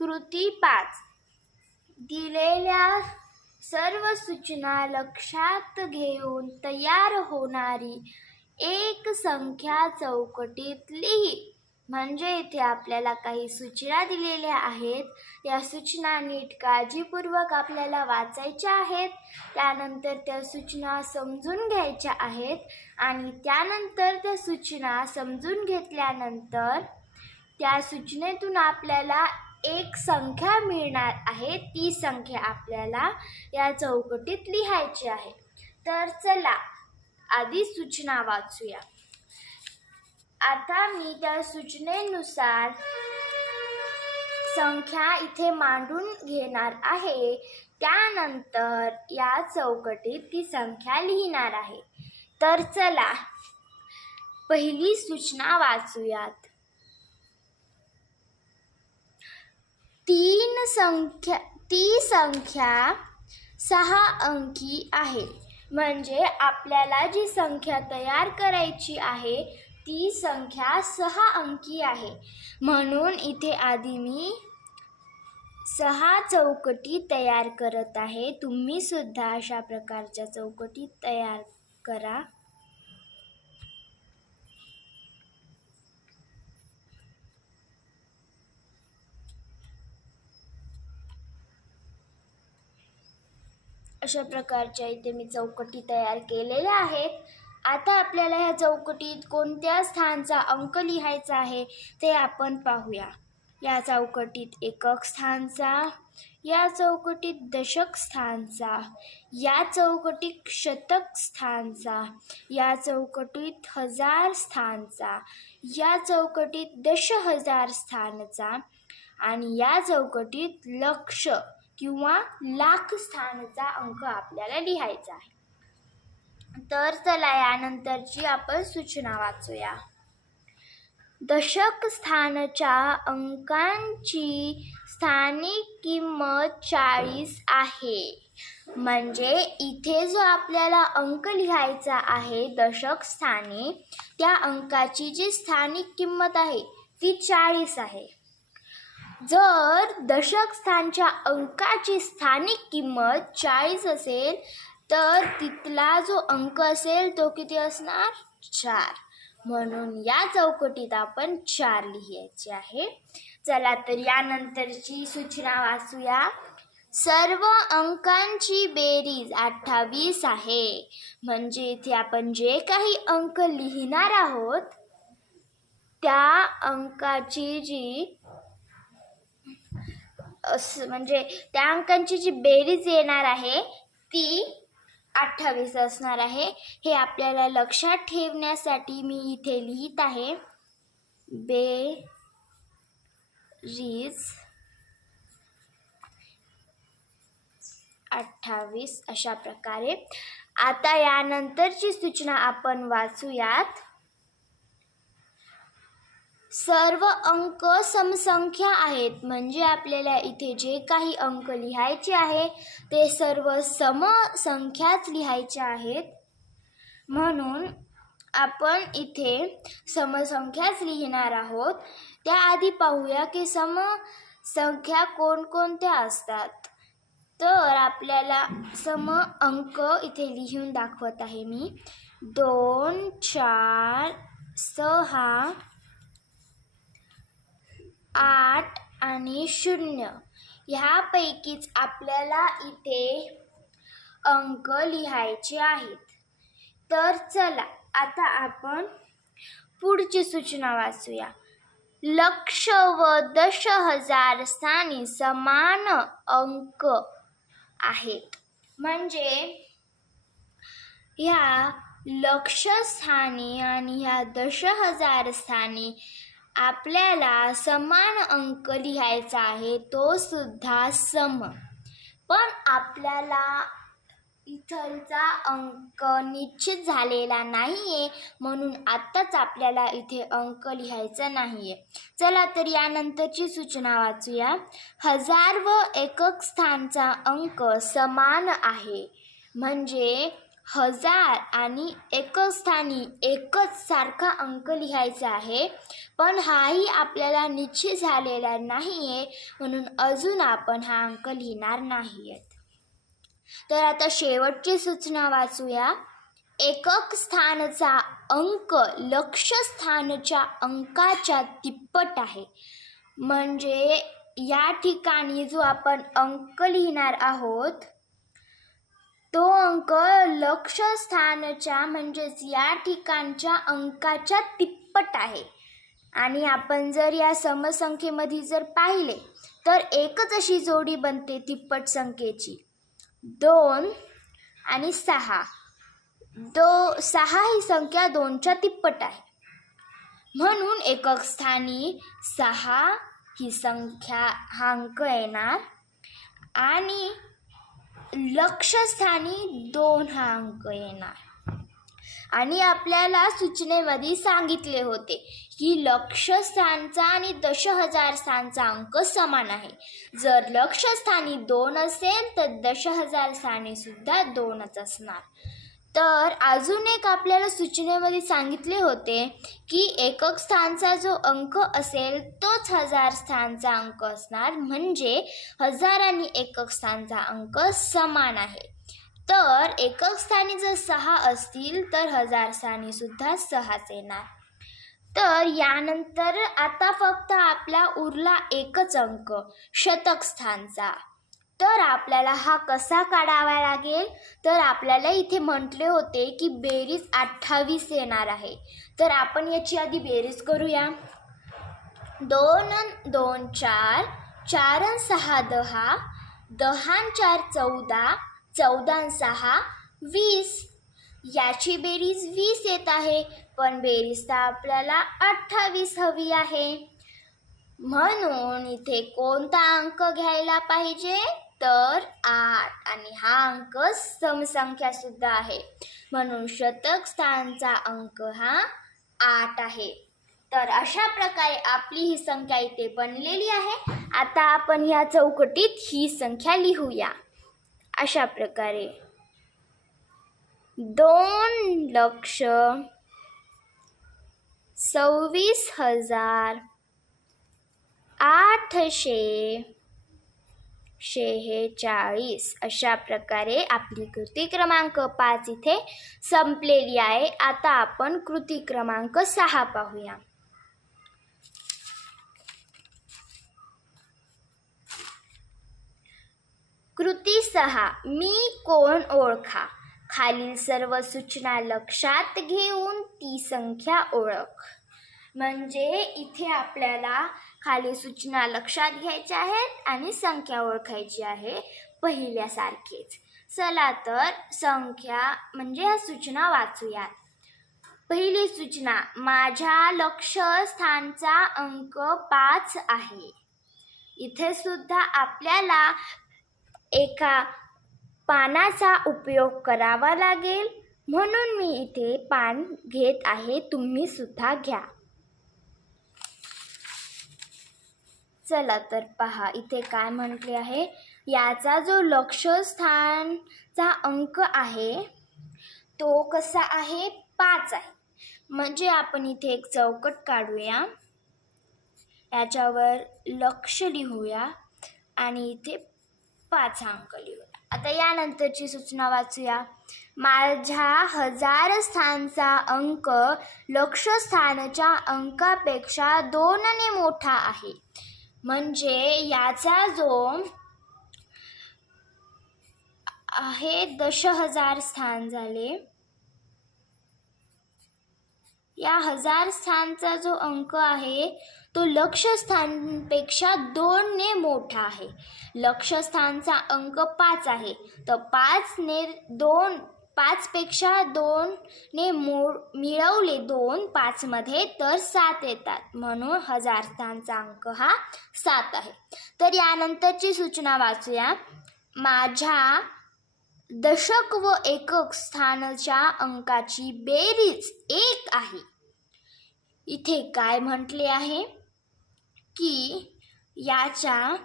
कृती 5. दिलेल्या सर्व सूचना लक्षात घेऊन तयार होणारी एक संख्या चौकटीत लिही. म्हणजे इथे आपल्याला काही सूचना दिलेल्या आहेत. या सूचना नीट काळजीपूर्वक आपल्याला वाचायच्या आहेत. त्यानंतर त्या सूचना समजून घ्यायच्या आहेत आणि त्यानंतर त्या सूचना समजून घेतल्यानंतर त्या सूचनेतून आपल्याला एक संख्या मिळणार आहे. ती संख्या आपल्याला या चौकटीत लिहायची आहे. तर चला आधी सूचना वाचूया. आता मी त्या सूचनेनुसार संख्या इथे मांडून घेणार आहे. त्यानंतर या चौकटीत ती संख्या लिहिणार आहे. तर चला पहिली सूचना वाचूयात. ती संख्या 6 अंकी आहे. म्हणजे आपल्याला जी संख्या तयार करायची आहे ती संख्या 6 अंकी आहे. म्हणून इथे आधी मी 6 चौकटी तयार करत आहे. तुम्ही सुद्धा अशा प्रकारच्या चौकटी तयार करा. अशा प्रकारच्या इथे मी चौकटी तयार केलेल्या आहेत. आता आपल्याला ह्या चौकटीत कोणत्या स्थानाचा अंक लिहायचा आहे ते आपण पाहूया. या चौकटीत एकक स्थानचा, या चौकटीत दशक स्थानचा, या चौकटीत शतक स्थानचा, या चौकटीत हजार स्थानचा, या चौकटीत 10,000 स्थानचा आणि या चौकटीत लक्ष किंवा लाख स्थानचा अंक आपल्याला लिहायचा आहे. तर चला यानंतरची आपण सूचना वाचूया. दशक स्थानच्या अंकांची स्थानिक किंमत 40 आहे. म्हणजे इथे जो आपल्याला अंक लिहायचा आहे दशक स्थानी, त्या अंकाची जी स्थानिक किंमत आहे ती 40 आहे. जर दशक स्थानच्या अंकाची स्थानिक किंमत 40 असेल तर तिथला जो अंक असेल तो किती असणार? 4. म्हणून या चौकटीत आपण 4 लिहायचे आहे. चला तर यानंतरची सूचना वाचूया. सर्व अंकांची बेरीज 28 आहे. म्हणजे इथे आपण जे काही अंक लिहिणार आहोत त्या अंकाची जी म्हणजे त्या अंकांची जी बेरीज येणार आहे ती 28 असणार आहे. हे आपल्याला लक्षात ठेवण्यासाठी मी इथे लिहित आहे बेरीज 28 अशा प्रकारे. आता यानंतरची सूचना आपण वाचूयात. सर्व अंक समसंख्या आहेत. म्हणजे आपल्याला इथे जे काही अंक लिहायचे आहे ते सर्व समसंख्याच लिहायचे आहेत. म्हणून आपण इथे समसंख्याच लिहिणार आहोत. त्याआधी पाहूया की समसंख्या कोणकोणत्या असतात. तर आपल्याला सम अंक इथे लिहून दाखवत आहे मी. 2, 4, 6, 8 आणि 0 ह्यापैकीच आपल्याला इथे अंक लिहायचे आहेत. तर चला आता आपण पुढची सूचना वाचूया. लक्ष व 10,000 स्थानी समान अंक आहेत. म्हणजे ह्या लक्ष स्थानी आणि ह्या 10,000 स्थानी आपल्याला समान अंक लिहायचा आहे, तो सुद्धा सम. पण आपल्याला इथलचा अंक निश्चित झालेला नाहीये म्हणून आत्ताच आपल्याला इथे अंक लिहायचा नाहीये. चला तर यानंतरची सूचना वाचूया. 1000 व एकक स्थानचा अंक समान आहे. म्हणजे 1000 आणि एकक स्थानी एकच सारखा अंक लिहायचा आहे, पण हाही आपल्याला निश्चित झालेला नाही आहे, म्हणून अजून आपण हा अंक लिहिणार नाही आहेत. तर आता शेवटची सूचना वाचूया. एकक स्थानचा अंक लक्ष्य स्थानच्या अंकाच्या तिप्पट आहे. म्हणजे या ठिकाणी जो आपण अंक लिहिणार आहोत तो अंक लक्ष्य स्थानच्या म्हणजेच या ठिकाणच्या अंकाच्या तिप्पट आहे. आणि आपण जर या समसंख्येमध्ये जर पाहिले तर एकच अशी जोडी बनते तिप्पट संख्येची, 2 आणि 6. 6 ही संख्या 2च्या तिप्पट आहे, म्हणून एकक स्थानी 6 ही संख्या हा अंक येणार आणि लक्ष्य स्थानी 2 हा अंक येणार. आणि आपल्याला सूचनेमध्ये सांगितले होते की लक्ष्य स्थानचा आणि दशहजार स्थानचा अंक समान आहे. जर लक्ष्य स्थानी 2 असेल तर दशहजार स्थानी सुद्धा 2च असणार. तर अजून एक आपल्याला सूचनेमध्ये सांगितले होते की एकक स्थानचा जो अंक असेल तोच हजार स्थानचा अंक असणार, म्हणजे 1000 आणि एकक स्थानचा अंक समान आहे. तर एकक स्थानी जर 6 असतील तर 1000 स्थानी सुद्धा 6च येणार. तर यानंतर आता फक्त आपला उरला एकच अंक शतक स्थानचा. तर आपल्याला हा कसा काढावा लागेल, तर आपल्याला इथे म्हटले होते की बेरीज 28 येणार आहे. तर आपण याची आधी बेरीज करूया. 2 अन् 2 4, 4 अन् 6 10, 10 अन् 4 14, 14 अन् 6 20. याची बेरीज 20 येत आहे, पण बेरीज तर आपल्याला 28 हवी आहे. म्हणून इथे कोणता अंक घ्यायला पाहिजे, तर 8. आणि हा अंक समसंख्या सुद्धा आहे, म्हणून शतक स्थानचा अंक हा 8 आहे. तर अशा प्रकारे आपली ही संख्या इथे बनलेली आहे. आता आपण ह्या चौकटीत ही संख्या लिहूया अशा प्रकारे. 2,26,846 अशा प्रकारे आपली कृती क्रमांक 5 इथे संपलेली आहे. आता आपण कृती क्रमांक 6 पाहूया. कृती 6. मी कोण ओळखा. खालील सर्व सूचना लक्षात घेऊन ती संख्या ओळख. म्हणजे इथे आपल्याला खाली सूचना लक्षात घ्यायच्या आहेत आणि संख्या ओळखायची आहे पहिल्यासारखेच. चला तर संख्या म्हणजे ह्या सूचना वाचूयात. पहिली सूचना, माझ्या लक्ष्य स्थानचा अंक 5 आहे. इथे सुद्धा आपल्याला एका पानाचा उपयोग करावा लागेल, म्हणून मी इथे पान घेत आहे, तुम्ही सुद्धा घ्या. चला तर पहा इथे काय म्हटले आहे. याचा जो लक्ष्य स्थानचा अंक आहे तो कसा आहे, 5 आहे. म्हणजे आपण इथे एक चौकट काढूया, याच्यावर लक्ष लिहूया आणि इथे 5 अंक लिहूया. आता यानंतरची सूचना वाचूया. माझ्या 1000 स्थानचा अंक लक्ष्य स्थानच्या अंकापेक्षा 2 ने मोठा आहे. म्हणजे याचा जो आहे दशहजार स्थान झाले. या 1000 स्थानचा जो अंक आहे तो लक्ष्य स्थानपेक्षा 2 ने मोठा आहे. लक्ष्य स्थानचा अंक 5 आहे, तर 5 पेक्षा 2 ने मिळवले 2 5 मध्ये तर 7 येतात, म्हणून 1000 स्थानचा अंक हा 7 आहे. तर यानंतरची सूचना वाचूया. माझ्या दशक व एकक स्थानच्या अंकाची बेरीज 1 आहे. इथे काय म्हटले आहे की याच्या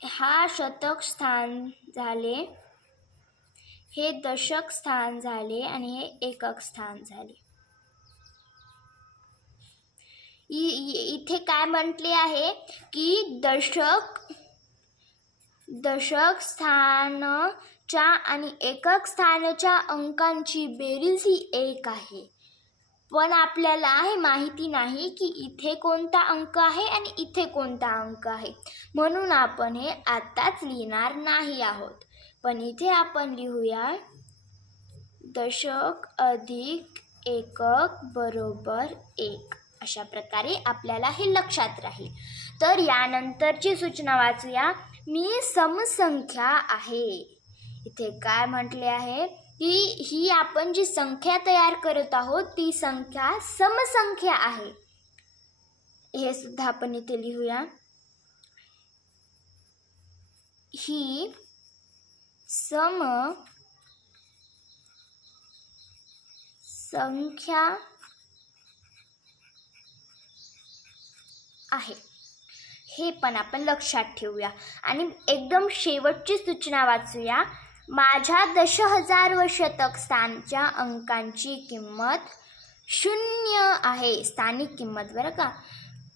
हा शतक स्थान झाले हे दशक स्थान झाले आणि हे एकक स्थान झाले. इथे काय म्हटले आहे की दशक स्थानच्या आणि एकक स्थानाच्या अंकांची बेरीज ही 1 आहे. पण आपल्याला हे माहिती नाही की इथे कोणता अंक आहे आणि इथे कोणता अंक आहे, म्हणून आपण हे आत्ताच लिहिणार नाही आहोत. पण इथे आपण लिहूया दशक अधिक एकक बरोबर 1. अशा प्रकारे आपल्याला हे लक्षात राहील. तर यानंतरची सूचना वाचूया. मी समसंख्या आहे. इथे काय म्हटले आहे की ही आपण जी संख्या तयार करत आहोत ती संख्या समसंख्या आहे. हे सुद्धा आपण इथे लिहूया. ही समसंख्या आहे. हे पण आपण लक्षात ठेवूया. आणि एकदम शेवटची सूचना वाचूया. माझ्या दशहजार व शतक स्थानच्या अंकांची किंमत 0 आहे. स्थानिक किंमत बरं का.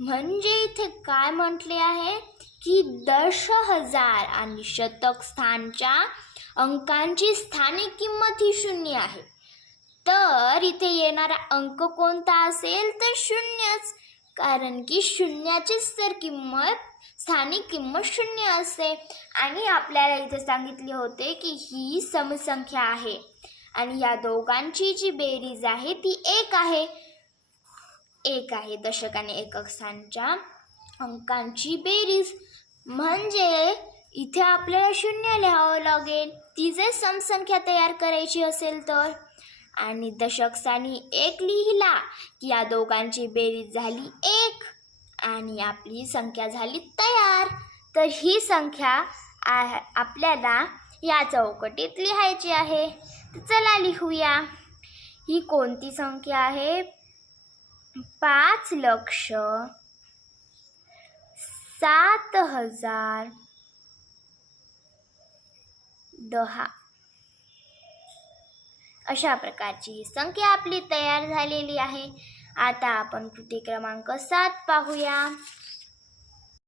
म्हणजे इथे काय म्हटले आहे की 10,000 आणि शतक स्थानच्या अंकांची स्थानिक किंमत ही 0 आहे. तर इथे येणारा अंक कोणता असेल तर 0च, कारण की 0चीच तर किंमत स्थानिक किंमत 0 असते. आणि आपल्याला इथे सांगितले होते की ही समसंख्या आहे आणि या दोघांची जी बेरीज आहे ती 1 आहे. 1 आहे दशक आणि एकक स्थानच्या अंकांची बेरीज. म्हणजे इथे आपल्याला 0 लिहावं लागेल ती जर समसंख्या तयार करायची असेल तर. आणि दशक स्थानी 1 लिहिला की या दोघांची बेरीज झाली 1 आणि आपली संख्या झाली तयार. तर ही संख्या आपल्याला या चौकटीत लिहायची आहे. तर चला लिहूया. ही कोणती संख्या आहे? 5,07,010 अशा प्रकारची संख्या आपली तयार झालेली आहे. आता आपण कृती क्रमांक 7 पाहूया.